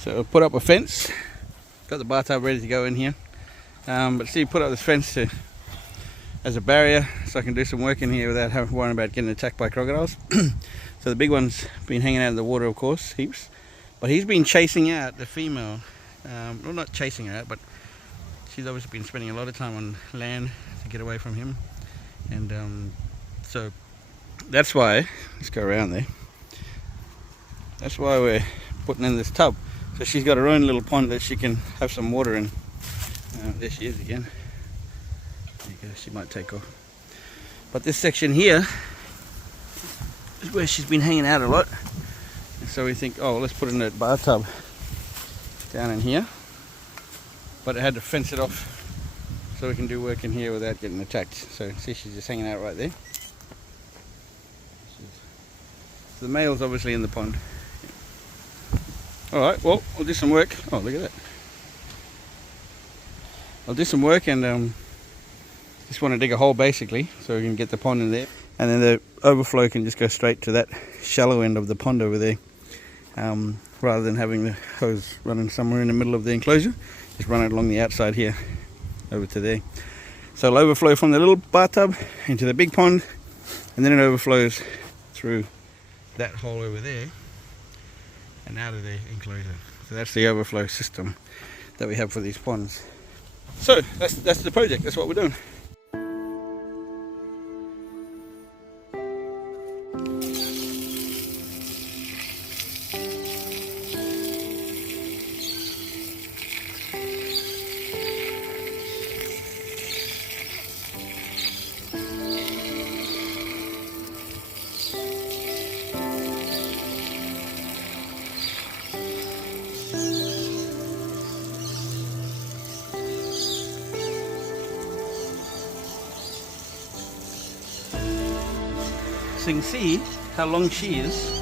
So I'll put up a fence. Got the bathtub ready to go in here. But see, put up this fence as a barrier so I can do some work in here without worrying about getting attacked by crocodiles. So the big one's been hanging out in the water, of course, heaps. But he's been chasing out the female. Well, not chasing her out, but she's obviously been spending a lot of time on land to get away from him. And so that's why, let's go around there. That's why we're putting in this tub. So she's got her own little pond that she can have some water in. There she is again. There you go, she might take off. But this section here is where she's been hanging out a lot. And so we think, oh, let's put in a bathtub down in here. But I had to fence it off so we can do work in here without getting attacked. So see, she's just hanging out right there. So the male's obviously in the pond. Alright, well, I'll do some work. Oh, look at that. I'll do some work and just want to dig a hole basically so we can get the pond in there. And then the overflow can just go straight to that shallow end of the pond over there. Rather than having the hose running somewhere in the middle of the enclosure, just run it along the outside here over to there. So it'll overflow from the little bathtub into the big pond, and then it overflows through that hole over there and out of the enclosure. So that's the overflow system that we have for these ponds. So that's the project, that's what we're doing. So you can see how long she is,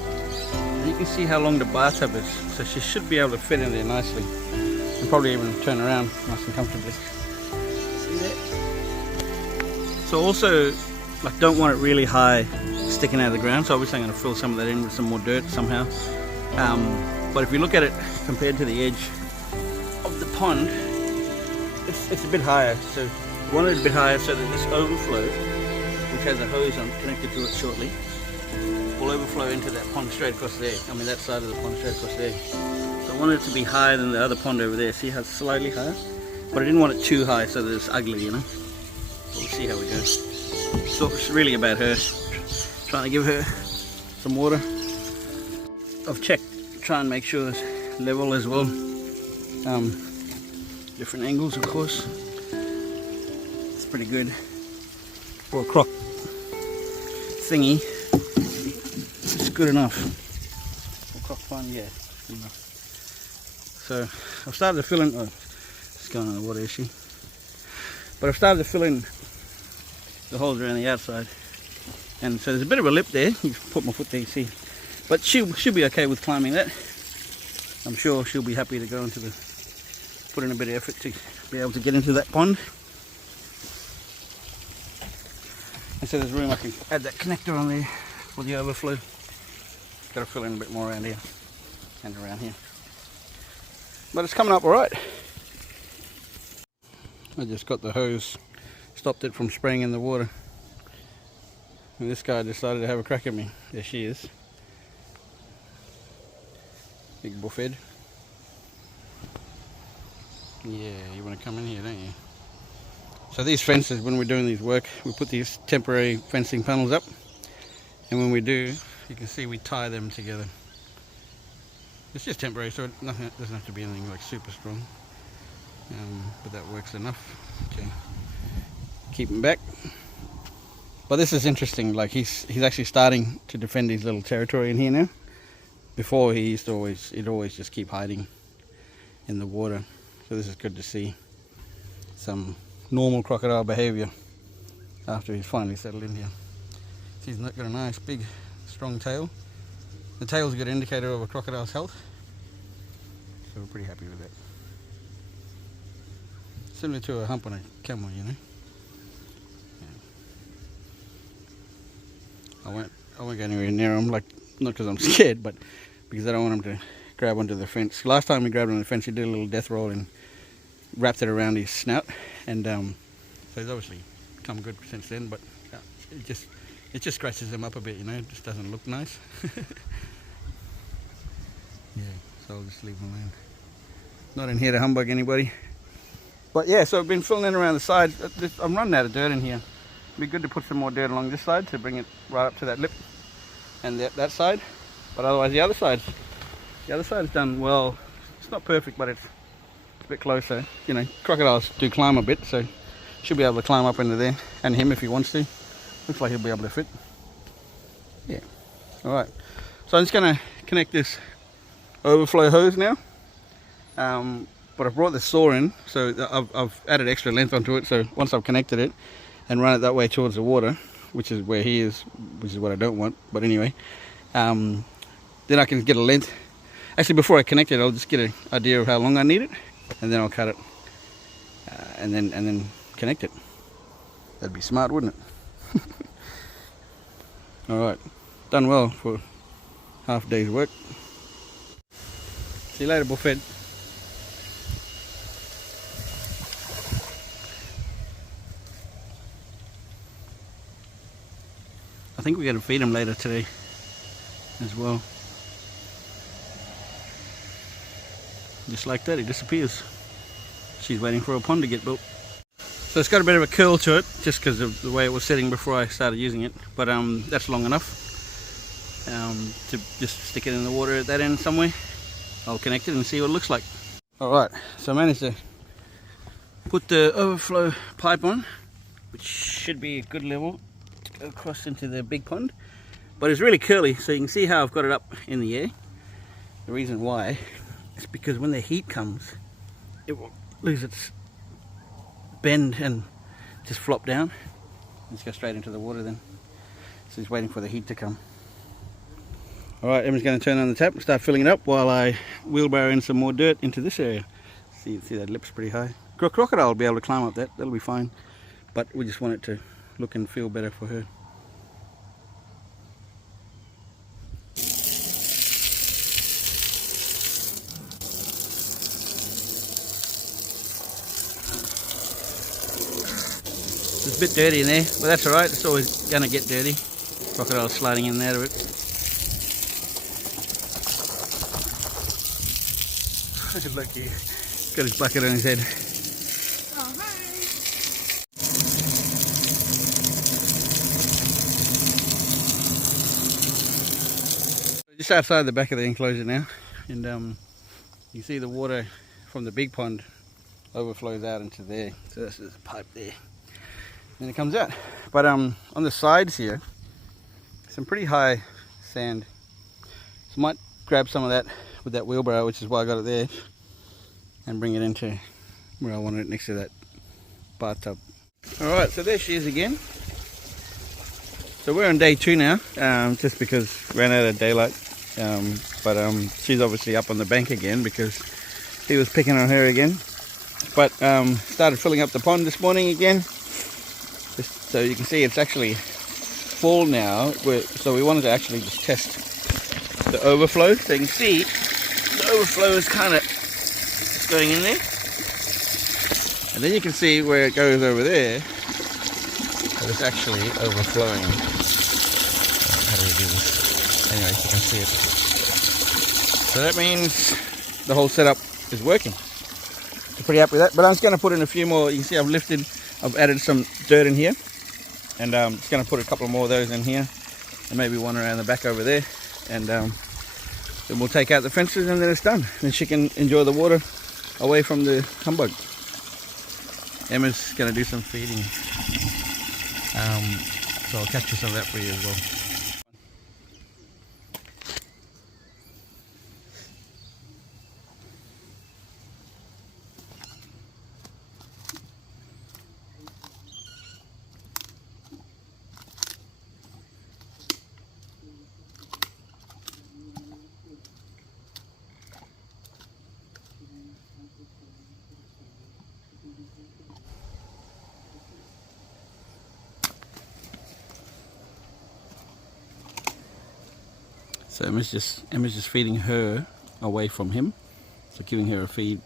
and you can see how long the bathtub is, so she should be able to fit in there nicely and probably even turn around nice and comfortably. See that? So also, like, don't want it really high sticking out of the ground, so obviously I'm going to fill some of that in with some more dirt somehow. But if you look at it compared to the edge of the pond, it's a bit higher, so I want it a bit higher so that this overflow, which has a hose on connected to it shortly, will overflow into that pond straight across there. I mean that side of the pond straight across there. So I wanted it to be higher than the other pond over there. See how it's slightly higher? But I didn't want it too high so that it's ugly, you know. We'll see how we go. So it's really about her. Trying to give her some water. I've checked, try and make sure it's level as well. Different angles, of course. It's pretty good for a croc thingy. It's good enough. For croc pond, yeah, good enough. So I've started to fill in. Oh, it's going on the water issue. But I've started to fill in the holes around the outside. And so there's a bit of a lip there. You can put my foot there, you see. But she'll be okay with climbing that. I'm sure she'll be happy to go into the, put in a bit of effort to be able to get into that pond. And so there's room, I can add that connector on there for the overflow. Got to fill in a bit more around here and around here. But it's coming up alright. I just got the hose, stopped it from spraying in the water. And this guy decided to have a crack at me. There she is. Big buffhead. Yeah, you want to come in here, don't you? So these fences, when we're doing these work, we put these temporary fencing panels up. And when we do, you can see we tie them together. It's just temporary, so it doesn't have to be anything like super strong. But that works enough to keep him back. But this is interesting, like he's actually starting to defend his little territory in here now. Before he used to he'd always just keep hiding in the water. So this is good to see some normal crocodile behavior after he's finally settled in here. He's got a nice big strong tail. The tail's a good indicator of a crocodile's health, so we're pretty happy with that. Similar to a hump on a camel, you know. Yeah. I won't go anywhere near him, like, not because I'm scared, but because I don't want him to grab onto the fence. Last time we grabbed on the fence, he did a little death roll and wrapped it around his snout, and so he's obviously come good since then. But it just scratches him up a bit, you know. It just doesn't look nice. Yeah, so I'll just leave him alone. Not in here to humbug anybody. But yeah, so I've been filling in around the sides. I'm running out of dirt in here. It'd be good to put some more dirt along this side to bring it right up to that lip and that side. But otherwise the other side is done well. It's not perfect, but it's a bit closer. You know, crocodiles do climb a bit, so should be able to climb up into there. And him if he wants to. Looks like he'll be able to fit. Yeah. Alright. So I'm just going to connect this overflow hose now. But I've brought the saw in, so I've added extra length onto it, so once I've connected it and run it that way towards the water, which is where he is, which is what I don't want, but anyway, then I can get a length. Actually, before I connect it, I'll just get an idea of how long I need it, and then I'll cut it, and then connect it. That'd be smart, wouldn't it? Alright, done well for half a day's work. See you later, bullfed. I think we're going to feed him later today as well. Just like that, he disappears. She's waiting for a pond to get built. So it's got a bit of a curl to it, just because of the way it was sitting before I started using it. But that's long enough to just stick it in the water at that end somewhere. I'll connect it and see what it looks like. Alright, so I managed to put the overflow pipe on, which should be a good level to go across into the big pond. But it's really curly, so you can see how I've got it up in the air. The reason why is because when the heat comes, it will lose its bend and just flop down. Just go straight into the water then. So he's waiting for the heat to come. Alright, Emma's going to turn on the tap and start filling it up while I wheelbarrow in some more dirt into this area. See that lip's pretty high. Crocodile will be able to climb up that, that'll be fine. But we just want it to look and feel better for her. It's a bit dirty in there, but that's alright, it's always going to get dirty. Crocodile sliding in and out of it. Look, he's got his bucket on his head. Oh, hi. Just outside the back of the enclosure now, and you see the water from the big pond overflows out into there. So this is a pipe there. And it comes out. But on the sides here, some pretty high sand. So I might grab some of that with that wheelbarrow, which is why I got it there, and bring it into where I wanted it, next to that bathtub. Alright, so there she is again. So we're on day 2 now, just because we ran out of daylight. But she's obviously up on the bank again because he was picking on her again. But started filling up the pond this morning again. So you can see it's actually full now. So we wanted to actually just test the overflow. So you can see the overflow is kind of going in there. And then you can see where it goes over there. But it's actually overflowing. How do we do this? Anyway, you can see it. So that means the whole setup is working. So pretty happy with that. But I'm just going to put in a few more. You can see I've added some dirt in here. And I'm just going to put a couple more of those in here. And maybe one around the back over there. And then we'll take out the fences and then it's done. Then she can enjoy the water away from the humbug. Emma's going to do some feeding. So I'll capture some of that for you as well. So Emma's just feeding her away from him, so giving her a feed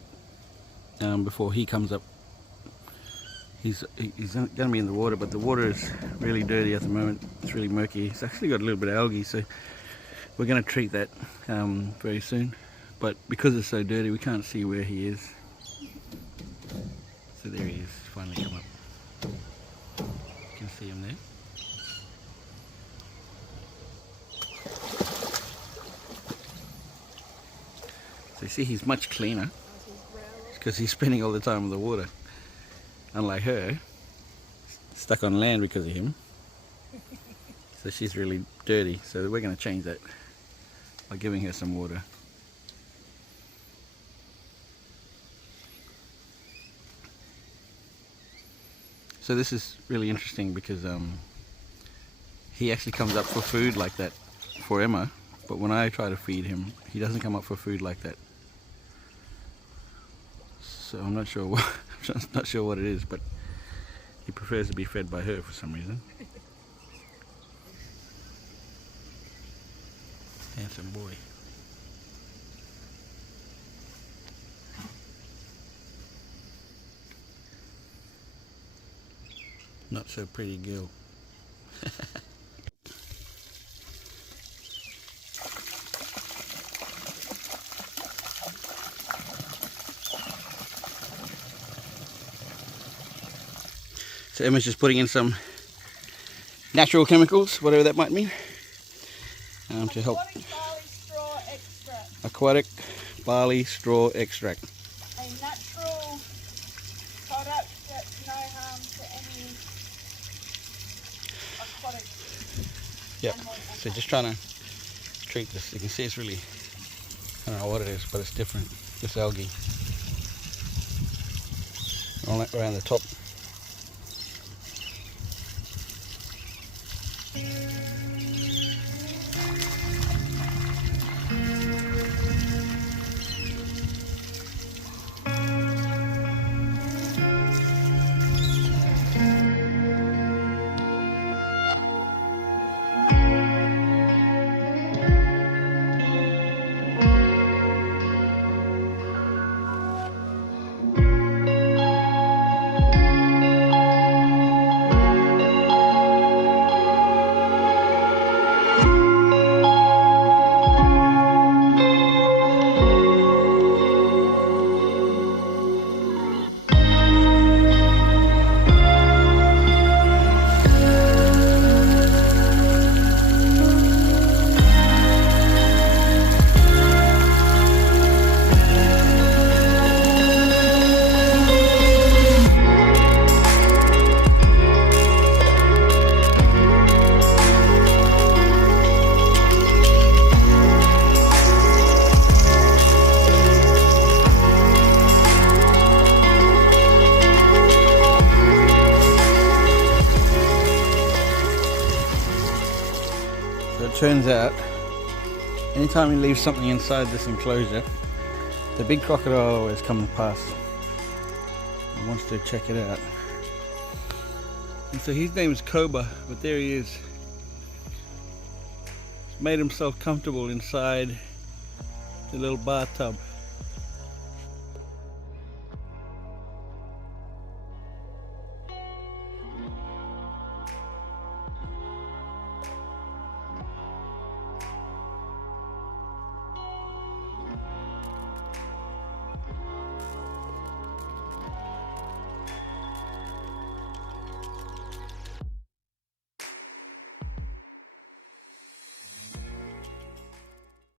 before he comes up. He's going to be in the water, but the water is really dirty at the moment. It's really murky. It's actually got a little bit of algae, so we're going to treat that very soon. But because it's so dirty, we can't see where he is. So there he is, finally come up. You can see him there. So you see he's much cleaner because he's spending all the time in the water. Unlike her, stuck on land because of him. So she's really dirty, so we're going to change that by giving her some water. So this is really interesting because he actually comes up for food like that for Emma, but when I try to feed him, he doesn't come up for food like that. So I'm not sure what, I'm not sure what it is, but he prefers to be fed by her for some reason. Handsome boy. Not so pretty girl. So Emma's just putting in some natural chemicals, whatever that might mean, to help. Aquatic barley straw extract. A natural product that's no harm to any aquatic. Yep. So just trying to treat this. You can see it's really, I don't know what it is, but it's different. This algae. All around the top. So it turns out, anytime you leave something inside this enclosure, the big crocodile always comes past and wants to check it out. And so his name is Cobra, but there he is. He's made himself comfortable inside the little bathtub.